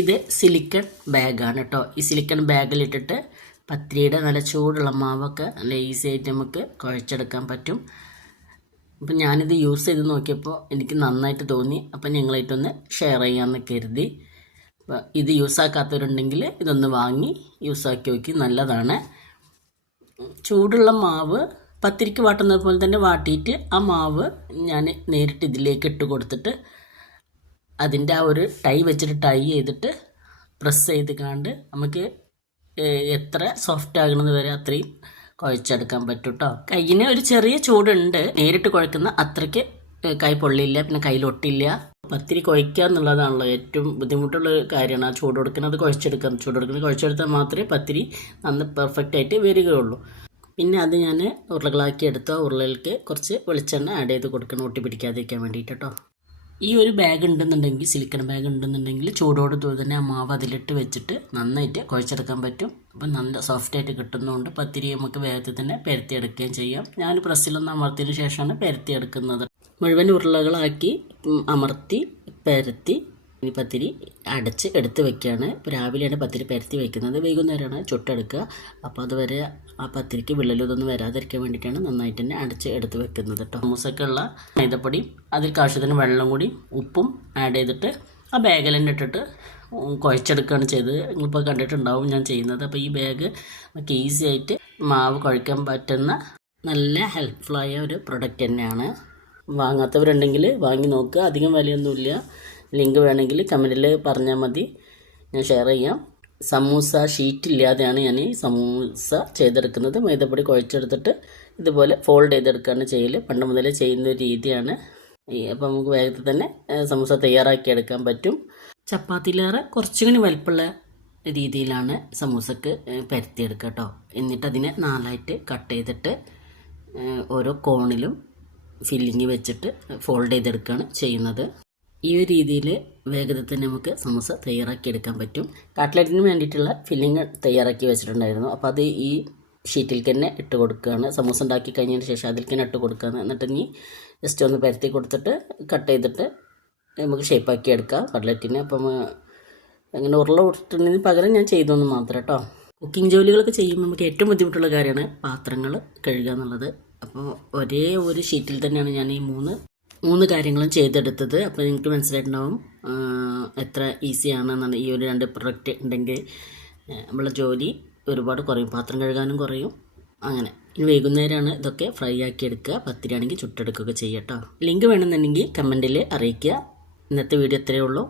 ഇത് സിലിക്കൺ ബാഗാണ് കേട്ടോ. ഈ സിലിക്കൺ ബാഗിലിട്ടിട്ട് പത്തിരിയുടെ നല്ല ചൂടുള്ള മാവൊക്കെ നല്ല ഈസി ആയിട്ട് നമുക്ക് കുഴച്ചെടുക്കാൻ പറ്റും. അപ്പം ഞാനിത് യൂസ് ചെയ്ത് നോക്കിയപ്പോൾ എനിക്ക് നന്നായിട്ട് തോന്നി. അപ്പം ഞങ്ങളായിട്ടൊന്ന് ഷെയർ ചെയ്യാമെന്ന് കരുതി. അപ്പോൾ ഇത് യൂസാക്കാത്തവരുണ്ടെങ്കിൽ ഇതൊന്ന് വാങ്ങി യൂസാക്കി നോക്കി, നല്ലതാണ്. ചൂടുള്ള മാവ് പത്തിരിക്ക് വാട്ടുന്നത് പോലെ തന്നെ വാട്ടിയിട്ട് ആ മാവ് ഞാൻ നേരിട്ട് ഇതിലേക്ക് ഇട്ട് കൊടുത്തിട്ട് അതിൻ്റെ ആ ഒരു ടൈ വെച്ചിട്ട് ടൈ ചെയ്തിട്ട് പ്രസ് ചെയ്ത് കണ്ട് നമുക്ക് എത്ര സോഫ്റ്റ് ആകണമെന്ന് വരെ അത്രയും കുഴച്ചെടുക്കാൻ പറ്റും കേട്ടോ. കയ്യിന് ഒരു ചെറിയ ചൂടുണ്ട്, നേരിട്ട് കുഴക്കുന്ന അത്രയ്ക്ക് കൈ പൊള്ളില്ല, പിന്നെ കയ്യിലൊട്ടില്ല. പത്തിരി കുഴയ്ക്കുക എന്നുള്ളതാണല്ലോ ഏറ്റവും ബുദ്ധിമുട്ടുള്ള കാര്യമാണ്. ആ ചൂട് കൊടുക്കുന്നത് കുഴച്ചെടുക്കുക, ചൂട് കൊടുക്കുന്നത് കുഴച്ചെടുത്താൽ മാത്രമേ പത്തിരി നന്ന് പെർഫെക്റ്റ് ആയിട്ട് വരികയുള്ളൂ. പിന്നെ അത് ഞാൻ ഉരുളകളാക്കി എടുത്ത ഉരുളയിലേക്ക് കുറച്ച് വെളിച്ചെണ്ണ ആഡ് ചെയ്ത് കൊടുക്കണം, ഒട്ടി പിടിക്കാതിരിക്കാൻ വേണ്ടിയിട്ട് കേട്ടോ. ഈ ഒരു ബാഗ് ഉണ്ടെന്നുണ്ടെങ്കിൽ, സിലിക്കൺ ബാഗ് ഉണ്ടെന്നുണ്ടെങ്കിൽ ചൂടോട് തന്നെ ആ മാവ് അതിലിട്ട് വെച്ചിട്ട് നന്നായിട്ട് കുഴച്ചെടുക്കാൻ പറ്റും. അപ്പം നല്ല സോഫ്റ്റായിട്ട് കിട്ടുന്നതുകൊണ്ട് പത്തിരി നമുക്ക് വേഗത്തിൽ തന്നെ പരത്തിയെടുക്കുകയും ചെയ്യാം. ഞാൻ പ്രസ്സിലൊന്ന് അമർത്തിയതിന് ശേഷമാണ് പരത്തിയെടുക്കുന്നത്. മുഴുവൻ ഉരുളകളാക്കി അമർത്തി പരത്തി ഈ പത്തിരി അടച്ച് എടുത്ത് വെക്കുകയാണ്. ഇപ്പോൾ രാവിലെയാണ് പത്തിരി പരത്തി വയ്ക്കുന്നത്, വൈകുന്നേരമാണ് ചുട്ടെടുക്കുക. അപ്പോൾ അതുവരെ ആ പത്തിരിക്ക് വിള്ളലൊന്നും വരാതിരിക്കാൻ വേണ്ടിയിട്ടാണ് നന്നായിട്ട് തന്നെ അടച്ച് എടുത്ത് വെക്കുന്നത് കേട്ടോ. സമൂസക്കുള്ള മൈദപ്പൊടി, അതിൽ ആവശ്യത്തിന് വെള്ളം കൂടി ഉപ്പും ആഡ് ചെയ്തിട്ട് ആ ബാഗിൽ തന്നെ ഇട്ടിട്ട് കുഴച്ചെടുക്കുകയാണ് ചെയ്തത്. നിങ്ങളിപ്പോൾ കണ്ടിട്ടുണ്ടാവും ഞാൻ ചെയ്യുന്നത്. അപ്പോൾ ഈ ബാഗ് നമുക്ക് ഈസി ആയിട്ട് മാവ് കുഴക്കാൻ പറ്റുന്ന നല്ല ഹെൽപ്ഫുള്ളായ ഒരു പ്രൊഡക്റ്റ് തന്നെയാണ്. വാങ്ങാത്തവരുണ്ടെങ്കിൽ വാങ്ങി നോക്കുക, അധികം വിലയൊന്നുമില്ല. ലിങ്ക് വേണമെങ്കിൽ കമൻറ്റിൽ പറഞ്ഞാൽ മതി, ഞാൻ ഷെയർ ചെയ്യാം. സമൂസ ഷീറ്റില്ലാതെയാണ് ഞാൻ ഈ സമൂസ ചെയ്തെടുക്കുന്നത്. മൈദപ്പൊടി കുഴച്ചെടുത്തിട്ട് ഇതുപോലെ ഫോൾഡ് ചെയ്തെടുക്കുകയാണ് ചെയ്യൽ, പണ്ട് മുതലേ ചെയ്യുന്ന ഒരു രീതിയാണ്. അപ്പോൾ നമുക്ക് വേഗത്തിൽ തന്നെ സമൂസ തയ്യാറാക്കി എടുക്കാൻ പറ്റും. ചപ്പാത്തിയിലേറെ കുറച്ചുകൂടി വലിപ്പമുള്ള രീതിയിലാണ് സമൂസക്ക് പരത്തിയെടുക്കുക കേട്ടോ. എന്നിട്ട് അതിനെ 4ആയിട്ട് കട്ട് ചെയ്തിട്ട് ഓരോ കോണിലും ഫില്ലിങ് വെച്ചിട്ട് ഫോൾഡ് ചെയ്തെടുക്കുകയാണ് ചെയ്യുന്നത്. ഈ ഒരു രീതിയിൽ വേഗത്തിൽ തന്നെ നമുക്ക് സമൂസ തയ്യാറാക്കി എടുക്കാൻ പറ്റും. കട്ട്ലറ്റിന് വേണ്ടിയിട്ടുള്ള ഫില്ലിങ് തയ്യാറാക്കി വെച്ചിട്ടുണ്ടായിരുന്നു. അപ്പോൾ അത് ഈ ഷീറ്റിൽ തന്നെ ഇട്ട് കൊടുക്കുകയാണ്. സമൂസ ഉണ്ടാക്കി കഴിഞ്ഞതിന് ശേഷം അതിൽ തന്നെ ഇട്ട് കൊടുക്കുകയാണ്. എന്നിട്ട് ഇനി ജസ്റ്റ് ഒന്ന് പരത്തി കൊടുത്തിട്ട് കട്ട് ചെയ്തിട്ട് നമുക്ക് ഷേപ്പാക്കി എടുക്കാം കട്ട്ലറ്റിന്. അപ്പം അങ്ങനെ ഉരുള ഇട്ടുന്നതിന് പകരം ഞാൻ ചെയ്തൊന്ന് മാത്രം കേട്ടോ. കുക്കിംഗ് ജോലികളൊക്കെ ചെയ്യുമ്പോൾ നമുക്ക് ഏറ്റവും ബുദ്ധിമുട്ടുള്ള കാര്യമാണ് പാത്രങ്ങൾ കഴുകുക എന്നുള്ളത്. അപ്പോൾ ഒരേ ഒരു ഷീറ്റിൽ തന്നെയാണ് ഞാൻ ഈ മൂന്ന് കാര്യങ്ങളും ചെയ്തെടുത്തത്. അപ്പോൾ നിങ്ങൾക്ക് മനസ്സിലായിട്ടുണ്ടാവും എത്ര ഈസിയാണെന്നാണ്. ഈ ഒരു 2 പ്രൊഡക്റ്റ് ഉണ്ടെങ്കിൽ നമ്മളെ ജോലി ഒരുപാട് കുറയും, പാത്രം കഴുകാനും കുറയും. അങ്ങനെ ഇനി വൈകുന്നേരമാണ് ഇതൊക്കെ ഫ്രൈ ആക്കി എടുക്കുക, പത്തിരിയാണെങ്കിൽ ചുട്ടെടുക്കുകയൊക്കെ ചെയ്യട്ടോ. ലിങ്ക് വേണമെന്നുണ്ടെങ്കിൽ കമൻറ്റിൽ അറിയിക്കുക. ഇന്നത്തെ വീഡിയോ ഇത്രയേ ഉള്ളൂ.